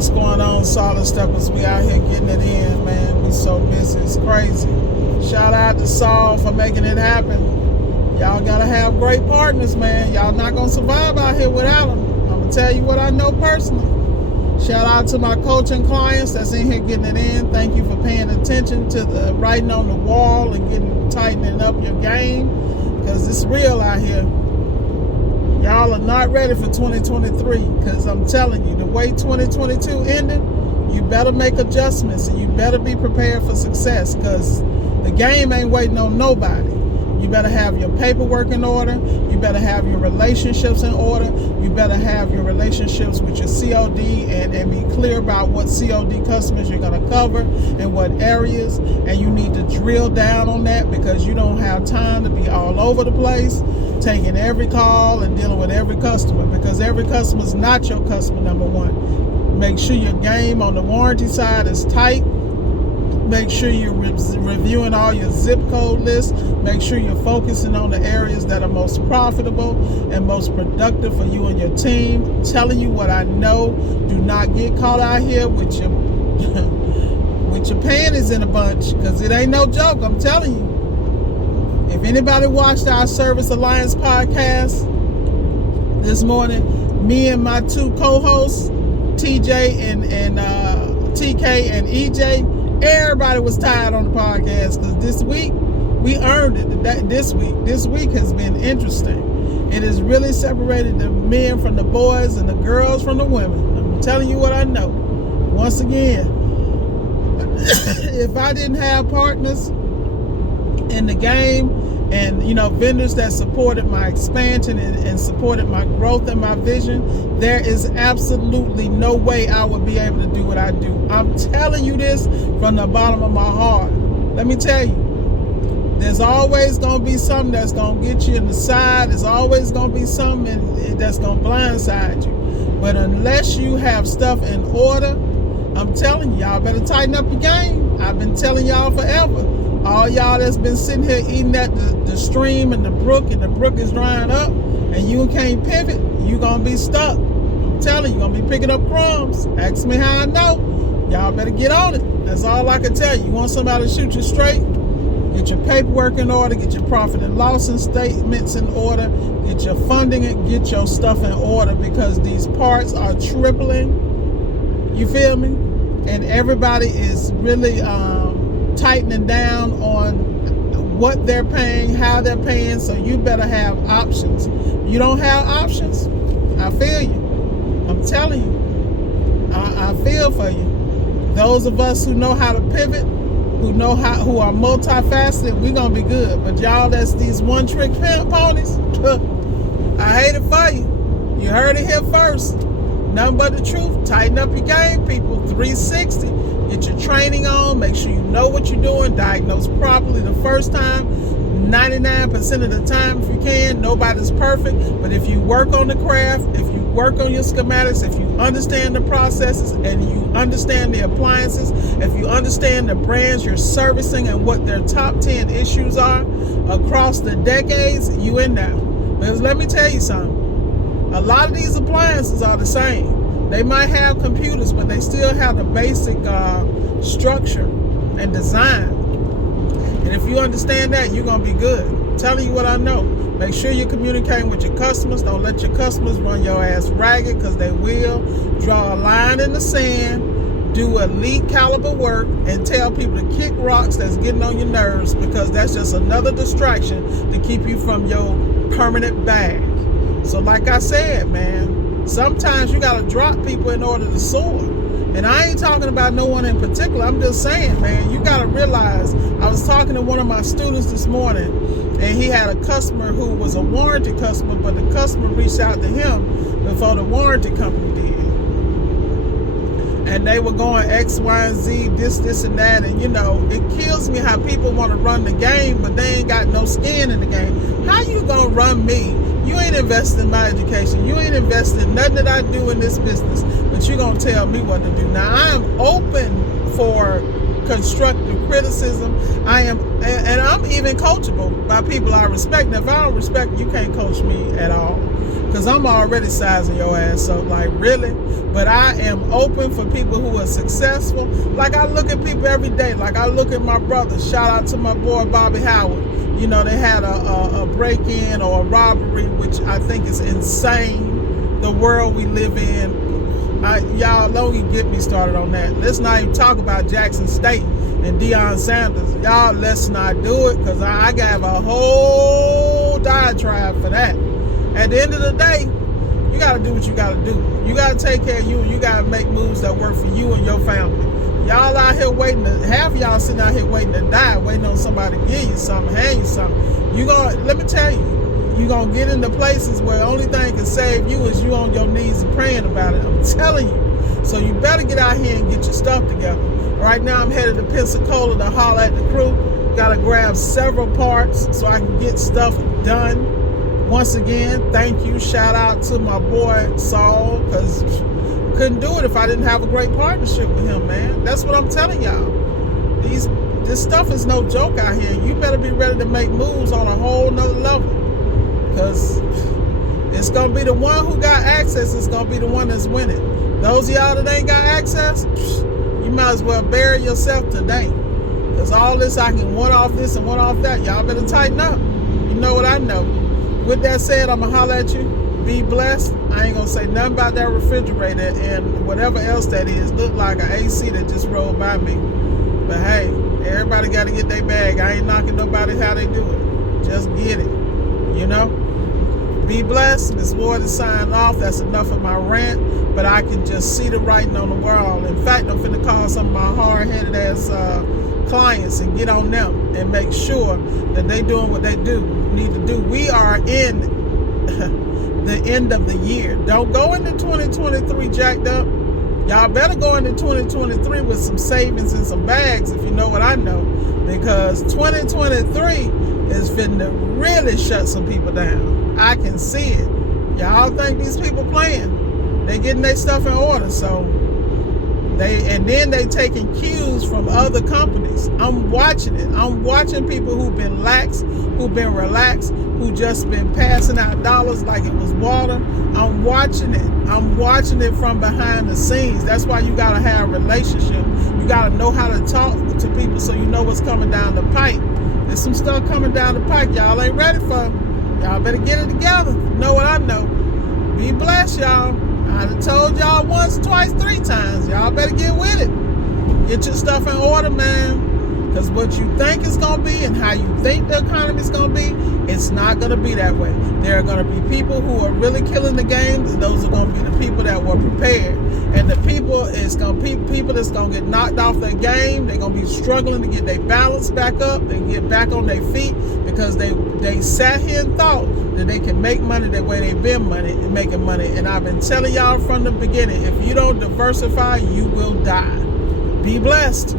What's going on, Solid Steppers? We out here getting it in, man. We so busy, it's crazy. Shout out to Saul for making it happen. Y'all gotta have great partners, man. Y'all not gonna survive out here without them. I'm gonna tell you what I know personally. Shout out to my coaching clients that's in here getting it in. Thank you for paying attention to the writing on the wall and tightening up your game, because it's real out here. Y'all are not ready for 2023, because I'm telling you, the way 2022 ended, you better make adjustments and you better be prepared for success, because the game ain't waiting on nobody. You better have your paperwork in order. You better have your relationships in order. You better have your relationships with your COD and be clear about what COD customers you're going to cover and what areas. And you need to drill down on that, because you don't have time to be all over the place, taking every call and dealing with every customer, because every customer is not your customer, number one. Make sure your game on the warranty side is tight. Make sure you're reviewing all your zip code lists. Make sure you're focusing on the areas that are most profitable and most productive for you and your team. I'm telling you what I know. Do not get caught out here with your with your panties in a bunch, because it ain't no joke. I'm telling you. If anybody watched our Service Alliance podcast this morning, me and my two co-hosts, TJ and TK and EJ, everybody was tired on the podcast, because this week we earned it. This week has been interesting. It has really separated the men from the boys and the girls from the women. I'm telling you what I know. Once again, if I didn't have partners in the game and vendors that supported my expansion and supported my growth and my vision, there is absolutely no way I would be able to do what I do. I'm telling you this from the bottom of my heart. Let me tell you, there's always going to be something that's going to get you in the side. There's always going to be something that's going to blindside you. But unless you have stuff in order, I'm telling y'all better tighten up your game. I've been telling y'all forever. All y'all that's been sitting here eating at the stream and the brook is drying up, and you can't pivot, you gonna be stuck. I'm telling you, you're gonna be picking up crumbs. Ask me how I know. Y'all better get on it. That's all I can tell you. You want somebody to shoot you straight? Get your paperwork in order, get your profit and loss statements in order, get your funding and get your stuff in order, because these parts are tripling. You feel me? And everybody is really tightening down on what they're paying, how they're paying, so you better have options. You don't have options, I feel you. I'm telling you, I feel for you. Those of us who know how to pivot, who are multifaceted, we're gonna be good. But y'all that's these one-trick ponies, I hate it for you. You heard it here first. Nothing but the truth. Tighten up your game, people. 360. Get your training on. Make sure you know what you're doing. Diagnose properly the first time. 99% of the time, if you can. Nobody's perfect. But if you work on the craft, if you work on your schematics, if you understand the processes and you understand the appliances, if you understand the brands you're servicing and what their top 10 issues are across the decades, you in there. Because let me tell you something. A lot of these appliances are the same. They might have computers, but they still have the basic structure and design. And if you understand that, you're going to be good. I'm telling you what I know. Make sure you're communicating with your customers. Don't let your customers run your ass ragged, because they will. Draw a line in the sand. Do elite caliber work, and tell people to kick rocks that's getting on your nerves, because that's just another distraction to keep you from your permanent bag. So like I said, man, sometimes you got to drop people in order to soar. And I ain't talking about no one in particular. I'm just saying, man, you got to realize, I was talking to one of my students this morning, and he had a customer who was a warranty customer, but the customer reached out to him before the warranty company did. And they were going X, Y, and Z, this, and that. And, it kills me how people want to run the game, but they ain't got no skin in the game. How you going to run me? You ain't invested in my education. You ain't invested in nothing that I do in this business, but you're going to tell me what to do. Now, I am open for constructive criticism. And I'm even coachable by people I respect. Now, if I don't respect you, can't coach me at all. because I'm already sizing your ass up, like, really? But I am open for people who are successful. Like, I look at people every day. Like, I look at my brother. Shout out to my boy Bobby Howard. You know, they had a break-in or a robbery, which I think is insane, the world we live in. Y'all don't even get me started on that. Let's not even talk about Jackson State and Deion Sanders. Y'all, let's not do it, because I got a whole diatribe for that. At the end of the day, you got to do what you got to do. You got to take care of you, and you got to make moves that work for you and your family. Y'all out here waiting to, half of y'all sitting out here waiting to die, waiting on somebody to give you something, hand you something. You gonna, let me tell you, you're going to get into places where the only thing can save you is you on your knees and praying about it. I'm telling you. So you better get out here and get your stuff together. Right now I'm headed to Pensacola to holler at the crew. Got to grab several parts so I can get stuff done. Once again, thank you. Shout out to my boy Saul, because couldn't do it if I didn't have a great partnership with him, man. That's what I'm telling y'all. This stuff is no joke out here. You better be ready to make moves on a whole nother level, because it's going to be the one who got access is going to be the one that's winning. Those of y'all that ain't got access, you might as well bury yourself today, because all this, I can one off this and one off that. Y'all better tighten up. You know what I know. With that said, I'm going to holler at you. Be blessed. I ain't going to say nothing about that refrigerator and whatever else that is. Look like an AC that just rolled by me. But hey, everybody got to get their bag. I ain't knocking nobody how they do it. Just get it. You know? Be blessed. This ward is signed off. That's enough of my rant. But I can just see the writing on the wall. In fact, I'm finna call some of my hard-headed ass clients and get on them and make sure that they doing what they need to do. We are in the end of the year. Don't go into 2023 jacked up. Y'all better go into 2023 with some savings and some bags, if you know what I know, because 2023 is finna really shut some people down. I can see it. Y'all think these people playing? They getting their stuff in order, so and then they taking cues from other companies. I'm watching it. I'm watching people who've been lax, who've been relaxed, who just been passing out dollars like it was water. I'm watching it. I'm watching it from behind the scenes. That's why you gotta have a relationship. You gotta know how to talk to people so you know what's coming down the pipe. There's some stuff coming down the pipe y'all ain't ready for. Y'all better get it together. Know what I know. Be blessed, y'all. I done told y'all once, twice, 3 times. Y'all better get with it. Get your stuff in order, man. Because what you think it's going to be and how you think the economy is going to be, it's not going to be that way. There are going to be people who are really killing the game, and those are going to be the people that were prepared. And the people that's going to get knocked off their game. They're going to be struggling to get their balance back up and get back on their feet, because they sat here and thought that they can make money the way they've been making money. And I've been telling y'all from the beginning, if you don't diversify, you will die. Be blessed.